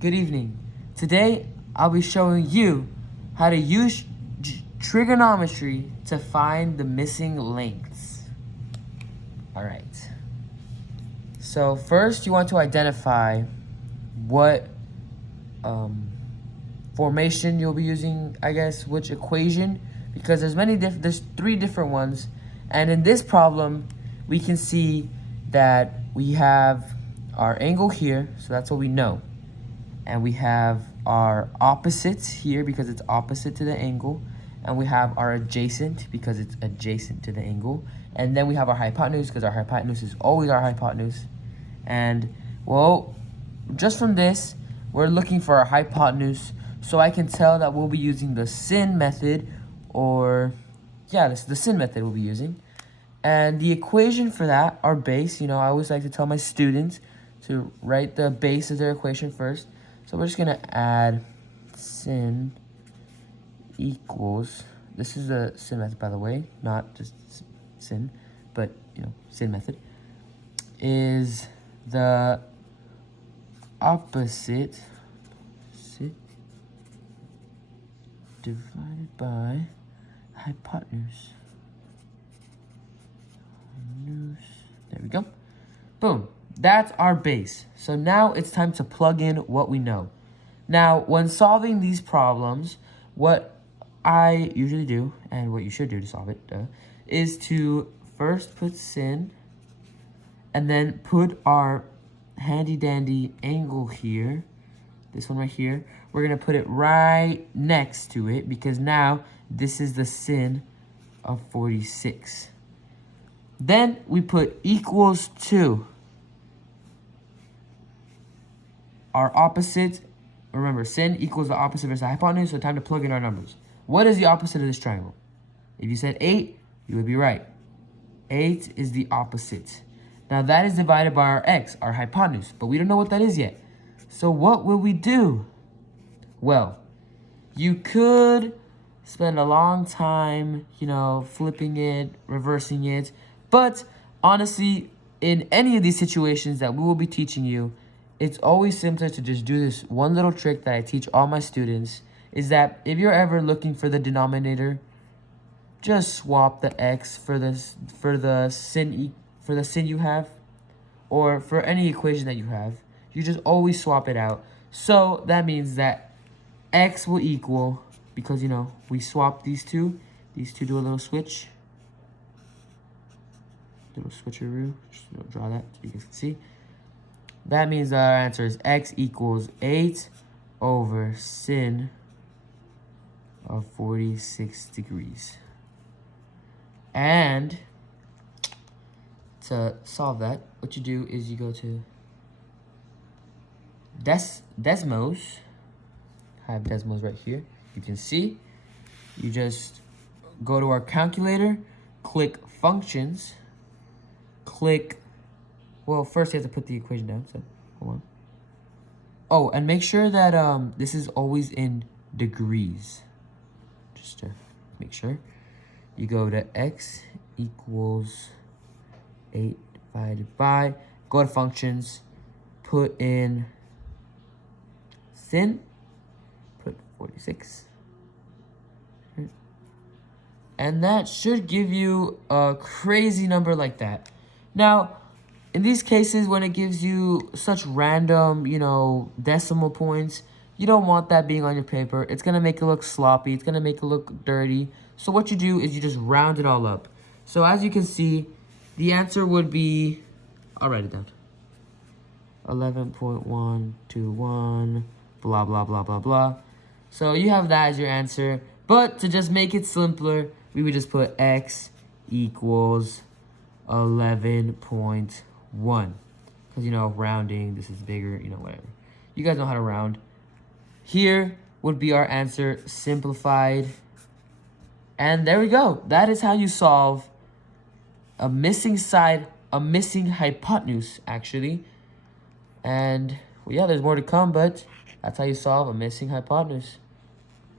Good evening. Today, I'll be showing you how to use trigonometry to find the missing lengths. All right. So first, you want to identify what formation you'll be using, which equation, because there's three different ones. And in this problem, we can see that we have our angle here, so that's what we know. And we have our opposites here because it's opposite to the angle. And we have our adjacent because it's adjacent to the angle. And then we have our hypotenuse because our hypotenuse is always our hypotenuse. And, well, just from this, we're looking for our hypotenuse. So I can tell that we'll be using the sin method this is the sin method we'll be using. And the equation for that, our base, I always like to tell my students to write the base of their equation first. So we're just going to add sin equals, this is the sin method, by the way, not just sin, but, sin method, is the opposite divided by hypotenuse. There we go. Boom. That's our base. So now it's time to plug in what we know. Now, when solving these problems, what I usually do, and what you should do to solve it, is to first put sin, and then put our handy-dandy angle here, this one right here. We're going to put it right next to it, because now this is the sin of 46. Then we put equals to our opposite. Remember, sin equals the opposite versus the hypotenuse, so time to plug in our numbers. What is the opposite of this triangle? If you said 8, you would be right. 8 is the opposite. Now that is divided by our x, our hypotenuse, but we don't know what that is yet. So what will we do? Well, you could spend a long time, flipping it, reversing it. But honestly, in any of these situations that we will be teaching you, it's always simpler to just do this one little trick that I teach all my students, is that if you're ever looking for the denominator, just swap the x for the sin you have, or for any equation that you have. You just always swap it out. So that means that x will equal, because we swap these two do a little switch. Little switcheroo. Just draw that so you guys can see. That means that our answer is x equals 8 over sin of 46 degrees. And to solve that, what you do is you go to Desmos. I have Desmos right here. You can see. You just go to our calculator, click functions, first you have to put the equation down, so hold on. Oh, and make sure that this is always in degrees. Just to make sure. You go to x equals 8 divided by, go to functions, put in sin, put 46. And that should give you a crazy number like that. Now, in these cases, when it gives you such random, decimal points, you don't want that being on your paper. It's going to make it look sloppy. It's going to make it look dirty. So what you do is you just round it all up. So as you can see, the answer would be, I'll write it down, 11.121, blah, blah, blah, blah, blah. So you have that as your answer. But to just make it simpler, we would just put x equals 11.1. Because, rounding, this is bigger, whatever. You guys know how to round. Here would be our answer simplified. And there we go. That is how you solve a missing side, a missing hypotenuse, actually. And, there's more to come, but that's how you solve a missing hypotenuse.